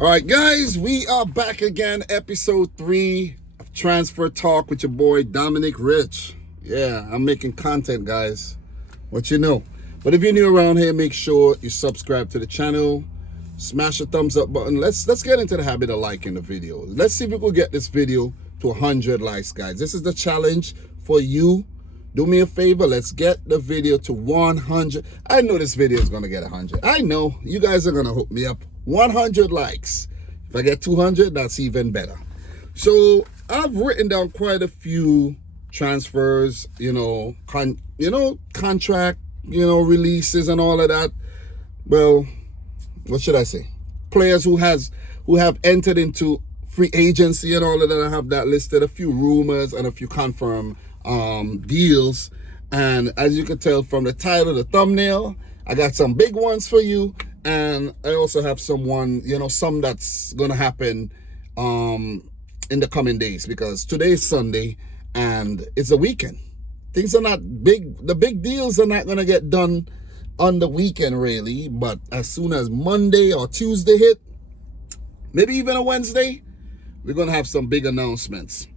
All right, guys, we are back again. Episode 3 of Transfer Talk with your boy Dominic Rich. Yeah, I'm making content, guys. What you know. But if you're new around here, make sure you subscribe to the channel. Smash the thumbs up button. Let's get into the habit of liking the video. Let's see if we can get this video to 100 likes, guys. This is the challenge for you. Do me a favor. Let's get the video to 100. I know this video is going to get 100. I know. You guys are going to hook me up. 100 likes. If I get 200, that's even better. So I've written down quite a few transfers, contract, releases and all of that. Well, what should I say? Players who have entered into free agency and all of that. I have that listed. A few rumors and a few confirmed deals. And as you can tell from the title, the thumbnail, I got some big ones for you. And I also have some that's going to happen in the coming days, because today is Sunday and it's a weekend. Things are not big. The big deals are not going to get done on the weekend, really. But as soon as Monday or Tuesday hit, maybe even a Wednesday, we're going to have some big announcements.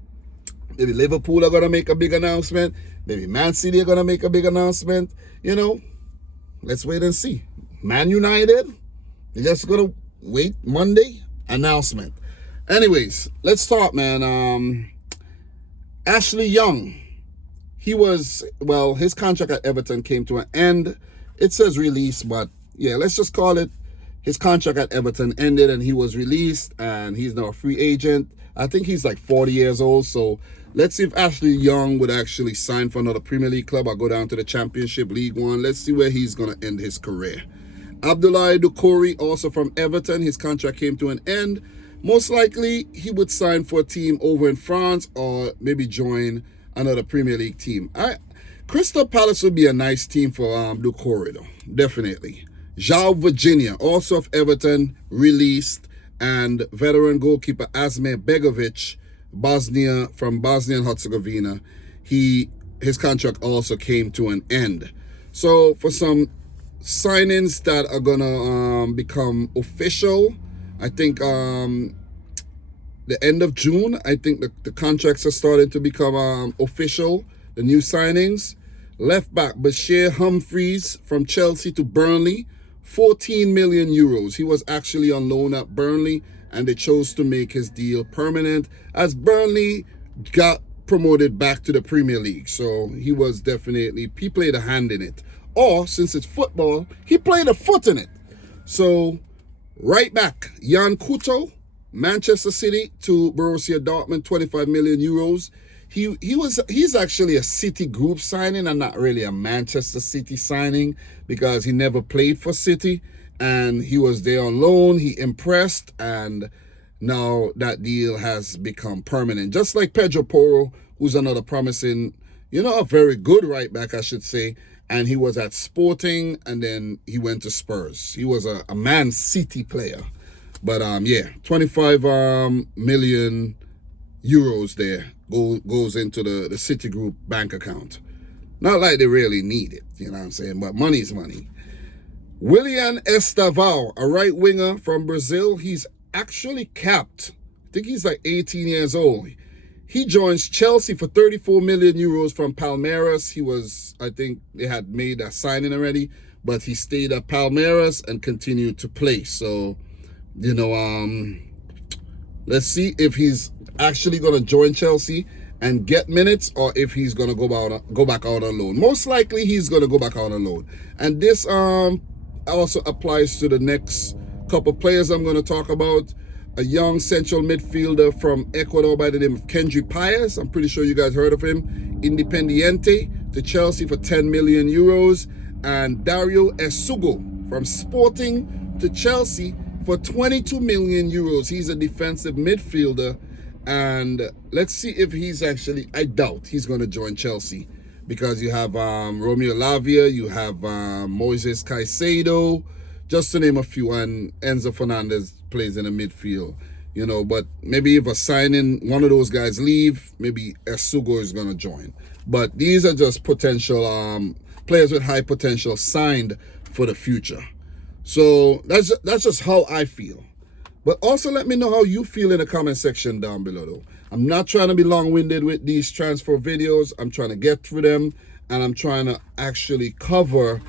Maybe Liverpool are going to make a big announcement. Maybe Man Utd are going to make a big announcement. Let's wait and see. Man Utd, they're just going to wait. Monday, announcement. Anyways, let's start, man. Ashley Young. His contract at Everton came to an end. It says release, but yeah, let's just call it his contract at Everton ended and he was released and he's now a free agent. I think he's like 40 years old. So let's see if Ashley Young would actually sign for another Premier League club or go down to the Championship, League One. Let's see where he's going to end his career. Abdoulaye Doucouré, also from Everton, his contract came to an end. Most likely, he would sign for a team over in France or maybe join another Premier League team. Crystal Palace would be a nice team for Doucouré, though. Definitely. João Virginia, also of Everton, released. And veteran goalkeeper Asmir Begovic, from Bosnia and Herzegovina, his contract also came to an end. So for some signings that are gonna become official, I think the end of June, I think the contracts are starting to become official, the new signings. Left back Bashir Humphreys from Chelsea to Burnley, 14 million euros. He was actually on loan at Burnley and they chose to make his deal permanent as Burnley got promoted back to the Premier League. So he played a hand in it. Or, since it's football, he played a foot in it. So, right back, Jan Couto, Manchester City to Borussia Dortmund, 25 million euros. He's actually a City group signing and not really a Manchester City signing because he never played for City and he was there on loan. He impressed and now that deal has become permanent. Just like Pedro Porro, who's another promising, a very good right back, I should say. And he was at Sporting and then he went to Spurs. He was a Man City player. But 25 million euros there goes into the City Group bank account. Not like they really need it, you know what I'm saying? But money's money. Willian Estavao, a right winger from Brazil. He's actually capped. I think he's like 18 years old. He joins Chelsea for 34 million euros from Palmeiras. I think they had made a signing already, but he stayed at Palmeiras and continued to play. So, let's see if he's actually going to join Chelsea and get minutes or if he's going to go back out on loan. Most likely he's going to go back out on loan. And this also applies to the next couple players I'm going to talk about. A young central midfielder from Ecuador by the name of Kendry Páez. I'm pretty sure you guys heard of him. Independiente to Chelsea for 10 million euros. And Dario Esugo from Sporting to Chelsea for 22 million euros. He's a defensive midfielder. And let's see if I doubt he's going to join Chelsea. Because you have Romeo Lavia, you have Moises Caicedo, just to name a few, and Enzo Fernandez plays in the midfield, but maybe if one of those guys leave, maybe Esugo is going to join. But these are just potential players with high potential signed for the future. So that's just how I feel. But also let me know how you feel in the comment section down below though. I'm not trying to be long-winded with these transfer videos. I'm trying to get through them, and I'm trying to actually cover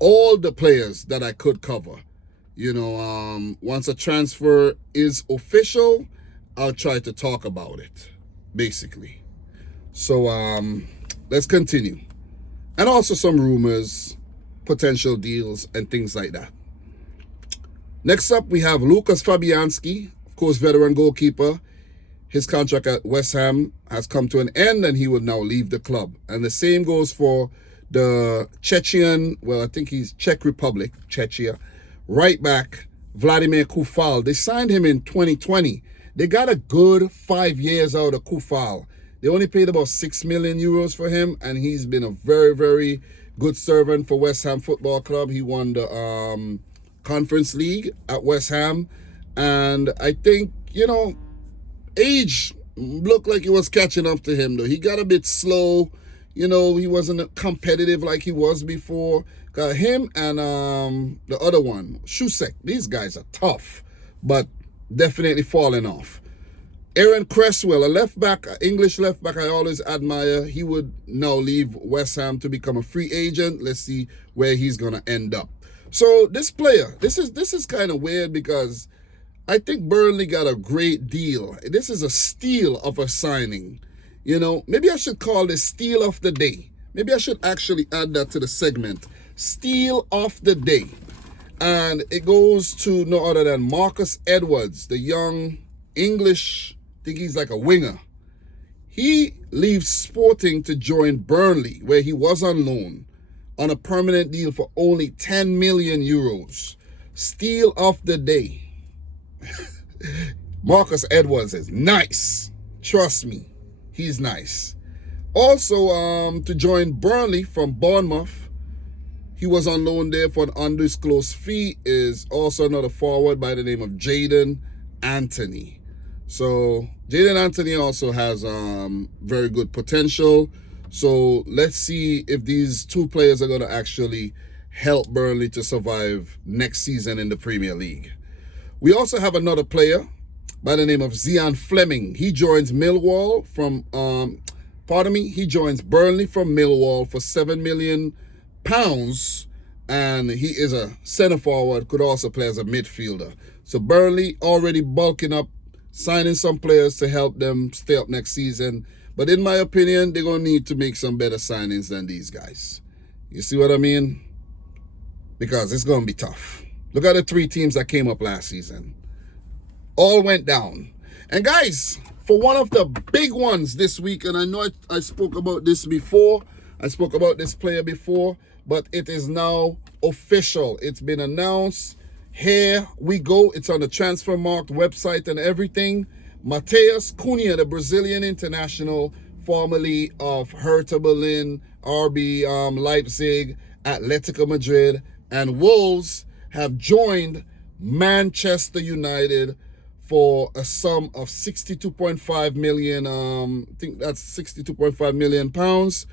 all the players that I could cover. You know, once a transfer is official, I'll try to talk about it, basically. So let's continue. And also some rumors, potential deals, and things like that. Next up, we have Lucas Fabianski, of course, veteran goalkeeper. His contract at West Ham has come to an end, and he will now leave the club. And the same goes for the Chechen, well, I think he's Czech Republic, Czechia, right back, Vladimir Koufal. They signed him in 2020. They got a good 5 years out of Koufal. They only paid about 6 million euros for him, and he's been a very, very good servant for West Ham Football Club. He won the Conference League at West Ham, and I think, you know, age looked like it was catching up to him though. He got a bit slow, you know, he wasn't competitive like he was before. Got him and the other one, Shusek. These guys are tough, but definitely falling off. Aaron Cresswell, a left back, English left back I always admire. He would now leave West Ham to become a free agent. Let's see where he's gonna end up. So this player, this is kind of weird because I think Burnley got a great deal. This is a steal of a signing. You know, maybe I should call this steal of the day. Maybe I should actually add that to the segment. Steal of the day. And it goes to no other than Marcus Edwards, the young English, I think he's like a winger. He leaves Sporting to join Burnley, where he was on loan, on a permanent deal for only 10 million euros. Steal of the day. Marcus Edwards is nice. Trust me, he's nice. Also, to join Burnley from Bournemouth, he was on loan there for an undisclosed fee, is also another forward by the name of Jaden Anthony. So Jaden Anthony also has very good potential. So let's see if these two players are going to actually help Burnley to survive next season in the Premier League. We also have another player by the name of Zian Fleming. He joins Millwall from, he joins Burnley from Millwall for £7 million. And he is a center forward, could also play as a midfielder. So Burnley already bulking up, signing some players to help them stay up next season. But in my opinion, they're going to need to make some better signings than these guys. You see what I mean? Because it's going to be tough. Look at the 3 teams that came up last season. All went down. And guys, for one of the big ones this week, and I know I spoke about this before. I spoke about this player before, but it is now official. It's been announced. Here we go. It's on the Transfermarkt website and everything. Matheus Cunha, the Brazilian international, formerly of Hertha Berlin, RB Leipzig, Atletico Madrid, and Wolves, have joined Manchester United for a sum of 62.5 million. I think that's 62.5 million pounds,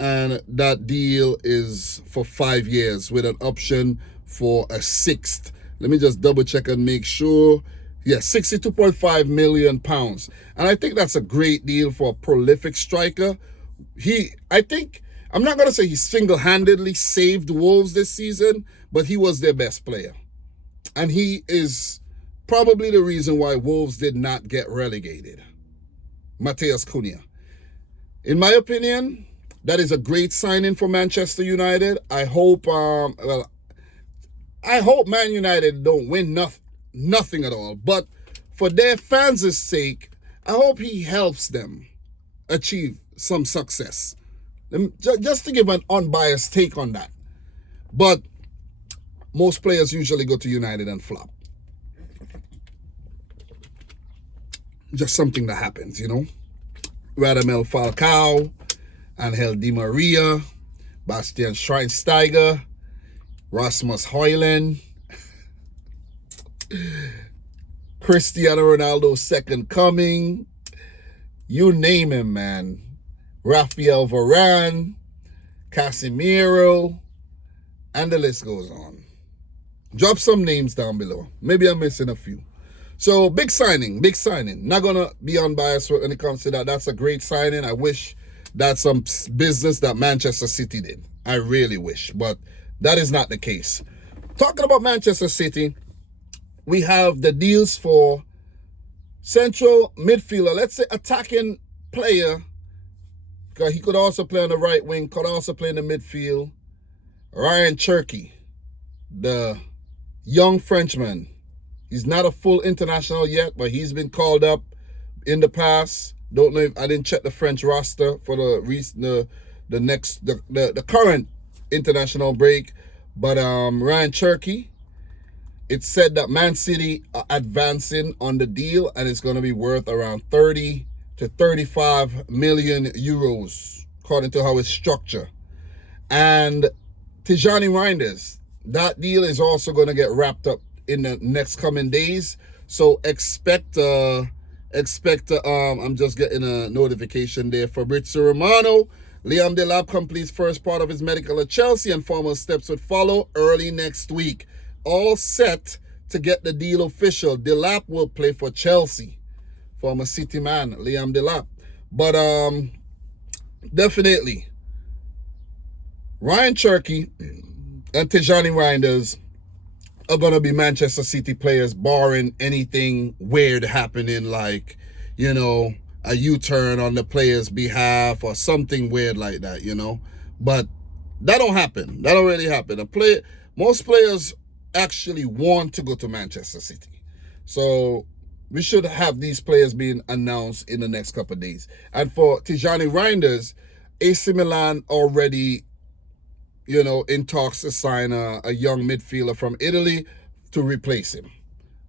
and that deal is for 5 years with an option for a 6th. Let me just double check and make sure. Yeah, 62.5 million pounds, and I think that's a great deal for a prolific striker. I'm not going to say he single-handedly saved Wolves this season, but he was their best player. And he is probably the reason why Wolves did not get relegated. Matheus Cunha. In my opinion, that is a great signing for Manchester United. I hope Man United don't win nothing at all. But for their fans' sake, I hope he helps them achieve some success. Just to give an unbiased take on that. But most players usually go to United and flop. Just something that happens, you know. Radamel Falcao, Angel Di Maria, Bastian Schweinsteiger, Rasmus Højlund, Cristiano Ronaldo's second coming. You name him, man. Rafael Varane, Casemiro, and the list goes on. Drop some names down below. Maybe I'm missing a few. So big signing, big signing. Not gonna be unbiased when it comes to that. That's a great signing. I wish that's some business that Manchester City did. I really wish, but that is not the case. Talking about Manchester City, we have the deals for central midfielder, let's say attacking player, because he could also play on the right wing, could also play in the midfield. Ryan Cherky, the young Frenchman. He's not a full international yet, but he's been called up in the past. Don't know if I didn't check the French roster for the current international break. But Ryan Cherky, it's said that Man City are advancing on the deal, and it's going to be worth around 30 to 35 million euros, according to how it's structured. And Tijani Reinders, that deal is also going to get wrapped up in the next coming days. So expect I'm just getting a notification there. Fabrizio Romano, Liam Delap completes first part of his medical at Chelsea, and formal steps would follow early next week. All set to get the deal official. Delap will play for Chelsea. Former City man, Liam Delap. But definitely, Ryan Cherky and Tijani Reinders are going to be Manchester City players, barring anything weird happening, like, a U-turn on the player's behalf or something weird like that, But that don't happen. That don't really happen. Most players actually want to go to Manchester City. So we should have these players being announced in the next couple of days. And for Tijani Reinders, AC Milan already in talks to sign a young midfielder from Italy to replace him.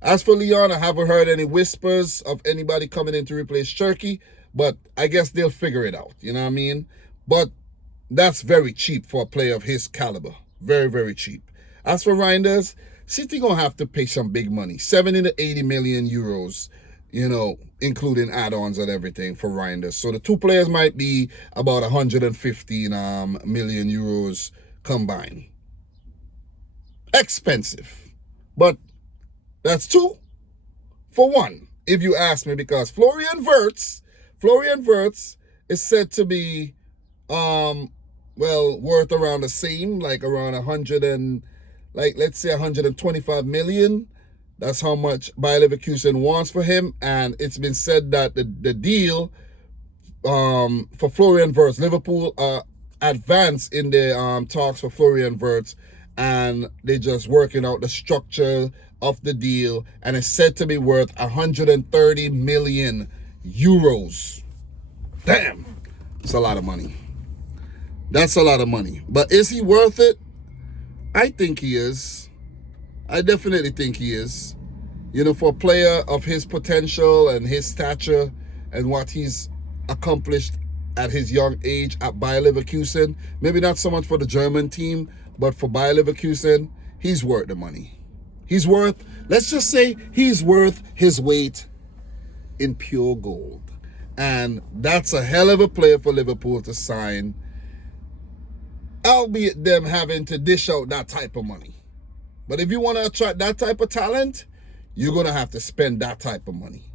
As for Lyon, I haven't heard any whispers of anybody coming in to replace Cherky, but I guess they'll figure it out, you know what I mean? But that's very cheap for a player of his caliber. Very, very cheap. As for Reinders, City gonna have to pay some big money, 70 to 80 million euros, including add-ons and everything for Reinders. So the two players might be about 115 million euros combined. Expensive, but that's 2 for 1, if you ask me, because Florian Wirtz is said to be worth around the same, like around 100 and let's say 125 million. That's how much Bayer Leverkusen wants for him, and it's been said that the deal for Florian Wirtz, Liverpool advanced in the talks for Florian Wirtz, and they're just working out the structure of the deal, and it's said to be worth 130 million euros. Damn, it's a lot of money. That's a lot of money. But is he worth it? I think he is. I definitely think he is. For a player of his potential and his stature and what he's accomplished at his young age at Bayer Leverkusen, maybe not so much for the German team, but for Bayer Leverkusen, he's worth the money. Let's just say he's worth his weight in pure gold. And that's a hell of a player for Liverpool to sign, albeit them having to dish out that type of money. But if you want to attract that type of talent, you're going to have to spend that type of money.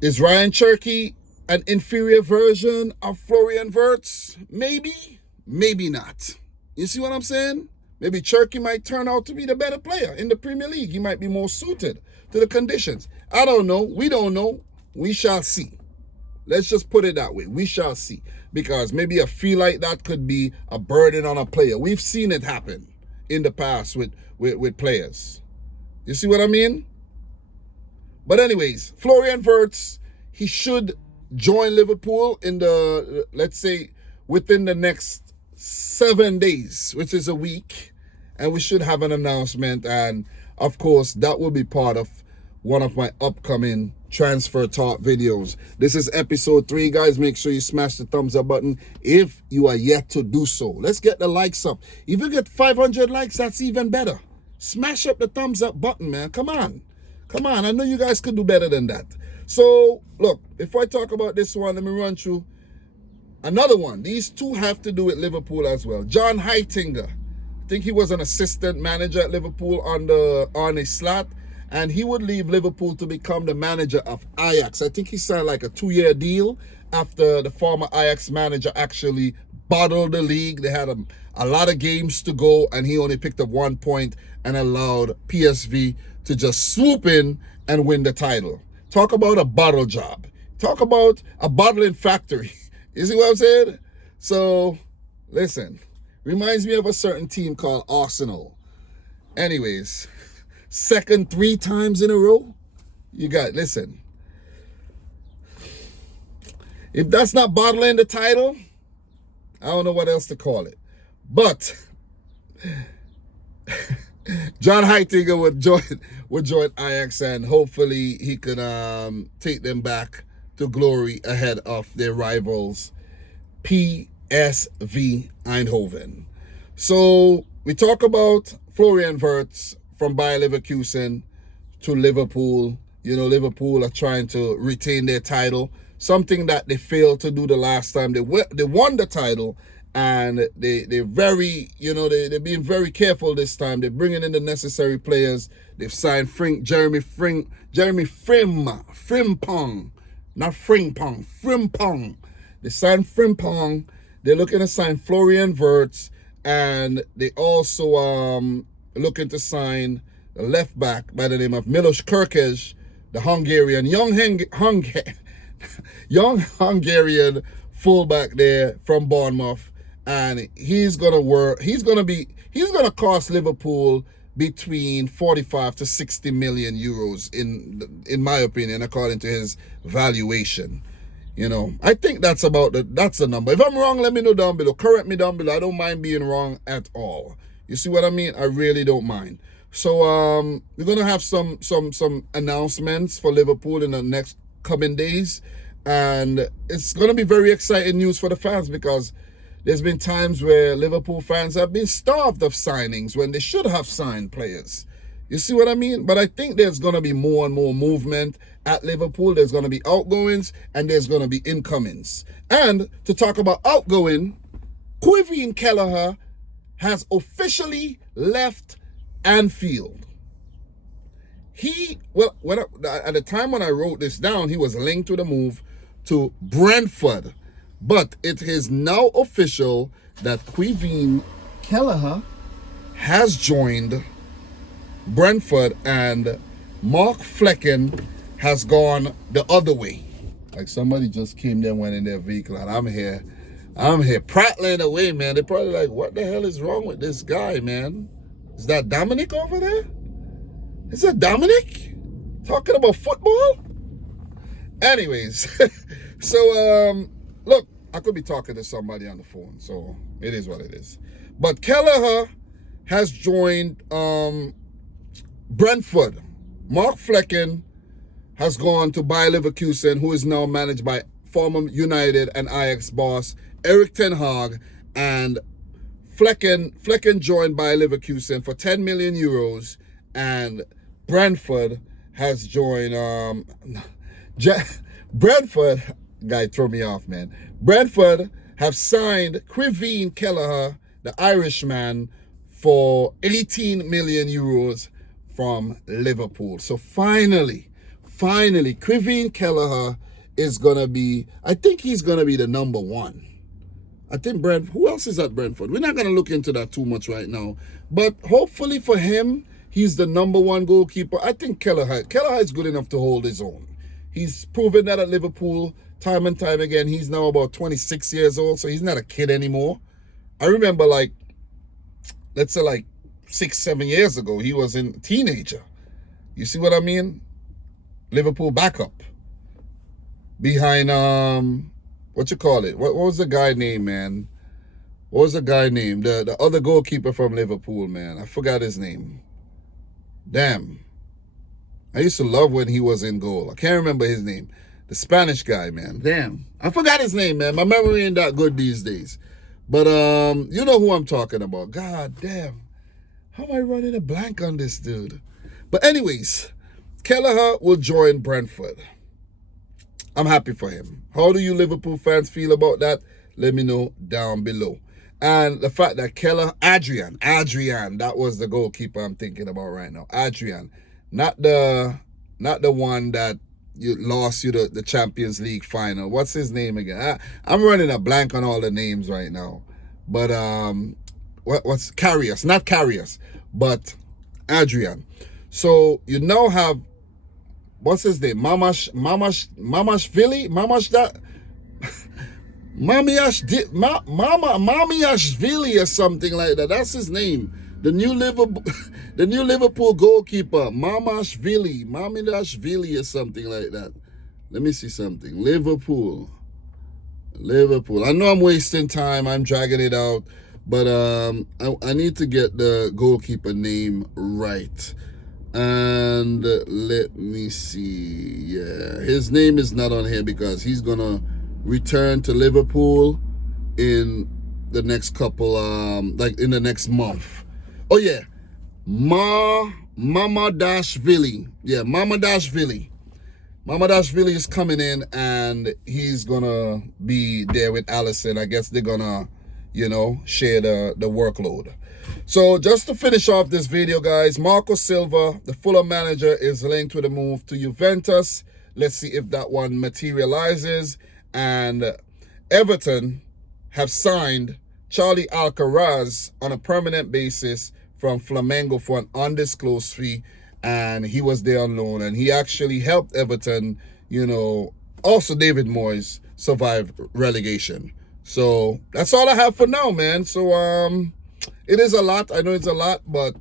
Is Ryan Cherky an inferior version of Florian Wirtz? Maybe, maybe not. You see what I'm saying? Maybe Cherky might turn out to be the better player in the Premier League. He might be more suited to the conditions. I don't know. We don't know. We shall see. Let's just put it that way. We shall see. Because maybe a fee like that could be a burden on a player. We've seen it happen in the past with players. You see what I mean? But anyways, Florian Wirtz, he should join Liverpool in the, let's say, within the next 7 days, which is a week. And we should have an announcement. And, of course, that will be part of one of my upcoming transfer talk videos. This is episode 3, guys. Make sure you smash the thumbs up button if you are yet to do so. Let's get the likes up. If you get 500 likes, that's even better. Smash up the thumbs up button, man. Come on. I know you guys could do better than that. So, look, before I talk about this one, let me run through another one. These two have to do with Liverpool as well. John Heitinga. I think he was an assistant manager at Liverpool under Arne Slot. and he would leave Liverpool to become the manager of Ajax. I think he signed like a 2-year deal after the former Ajax manager actually bottled the league. They had a lot of games to go, and he only picked up 1 point and allowed PSV to just swoop in and win the title. Talk about a bottle job. Talk about a bottling factory. You see what I'm saying? So, listen, reminds me of a certain team called Arsenal. Anyways, second 3 times in a row. Listen, if that's not bottling the title, I don't know what else to call it. But John Heitinga would join Ajax, and hopefully he could take them back to glory ahead of their rivals, PSV Eindhoven. So we talk about Florian Wirtz from Bayer Leverkusen to Liverpool. You know, Liverpool are trying to retain their title, something that they failed to do the last time they won the title. And they're very, they're being very careful this time. They're bringing in the necessary players. They've signed Jeremy Frimpong. Not Frimpong, Frimpong. They signed Frimpong. They're looking to sign Florian Wirtz. And they also looking to sign a left back by the name of Milos Kerkez, the Hungarian, young Hungarian fullback there from Bournemouth. And he's gonna cost Liverpool between 45 to 60 million euros in my opinion, according to his valuation. I think that's the number. If I'm wrong, let me know down below. Correct me down below. I don't mind being wrong at all. You see what I mean? I really don't mind. So we're gonna have some announcements for Liverpool in the next coming days, and it's gonna be very exciting news for the fans, because there's been times where Liverpool fans have been starved of signings when they should have signed players. You see what I mean? But I think there's going to be more and more movement at Liverpool. There's going to be outgoings and there's going to be incomings. And to talk about outgoing, Kelleher has officially left Anfield. At the time when I wrote this down, he was linked with a move to Brentford. But it is now official that Kelleher has joined Brentford, and Mark Flecken has gone the other way. Like somebody just came there, went in their vehicle, and I'm here prattling away, man. They're probably like, what the hell is wrong with this guy, man? Is that Dominic over there? Is that Dominic? Talking about football? Anyways, so, look, I could be talking to somebody on the phone, so it is what it is. But Kelleher has joined Brentford. Mark Flecken has gone to Bayer Leverkusen, who is now managed by former United and Ajax boss Erik ten Hag. And Flecken joined Bayer Leverkusen for 10 million euros, and Brentford has joined Brentford. Guy throw me off, man. Brentford have signed Kelleher, the Irishman, for 18 million euros from Liverpool. So finally, Kelleher is gonna be, I think he's gonna be the number one. I think who else is at Brentford? We're not gonna look into that too much right now. But hopefully for him, he's the number one goalkeeper. I think Kelleher is good enough to hold his own. He's proven that at Liverpool time and time again. He's now about 26 years old, so he's not a kid anymore. I remember, let's say 6-7 years ago, he was a teenager. You see what I mean? Liverpool backup. Behind, what you call it? What was the guy name, man? What was the guy name? The other goalkeeper from Liverpool, man. I forgot his name. Damn. I used to love when he was in goal. I can't remember his name. The Spanish guy, man. Damn. I forgot his name, man. My memory ain't that good these days. But you know who I'm talking about. God damn. How am I running a blank on this dude? But anyways, Kelleher will join Brentford. I'm happy for him. How do you Liverpool fans feel about that? Let me know down below. And the fact that Kelleher, Adrian, that was the goalkeeper I'm thinking about right now. Adrian. Not the one that you lost you the Champions League final. What's his name again? I'm running a blank on all the names right now. But what's Karius? Not Karius, but Adrian. So you now have, what's his name? Mamashvili? Mamiashvili or something like that. That's his name. The new Liverpool goalkeeper, Mamashvili or something like that. Let me see something. Liverpool. I know I'm wasting time. I'm dragging it out, but I need to get the goalkeeper name right. And let me see. Yeah, his name is not on here because he's gonna return to Liverpool in the next couple, like in the next month. Oh yeah, Mamadashvili. Yeah, Mamadashvili is coming in, and he's gonna be there with Allison. I guess they're gonna, share the workload. So just to finish off this video, guys, Marco Silva, the Fulham manager, is linked with a move to Juventus. Let's see if that one materializes. And Everton have signed Charlie Alcaraz on a permanent basis from Flamengo for an undisclosed fee, and he was there on loan, and he actually helped Everton, also David Moyes, survive relegation. So that's all I have for now, man. So it is a lot. I know it's a lot, but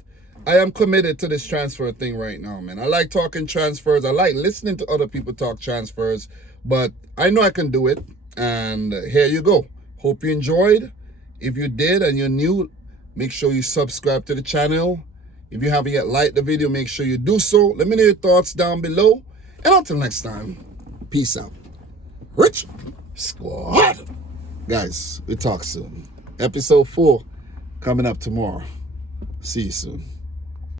I am committed to this transfer thing right now, man. I like talking transfers. I like listening to other people talk transfers, but I know I can do it. And here you go. Hope you enjoyed. If you did and you're new, make sure you subscribe to the channel. If you haven't yet liked the video, make sure you do so. Let me know your thoughts down below. And until next time, peace out. Rich Squad. Guys, we talk soon. Episode 4 coming up tomorrow. See you soon.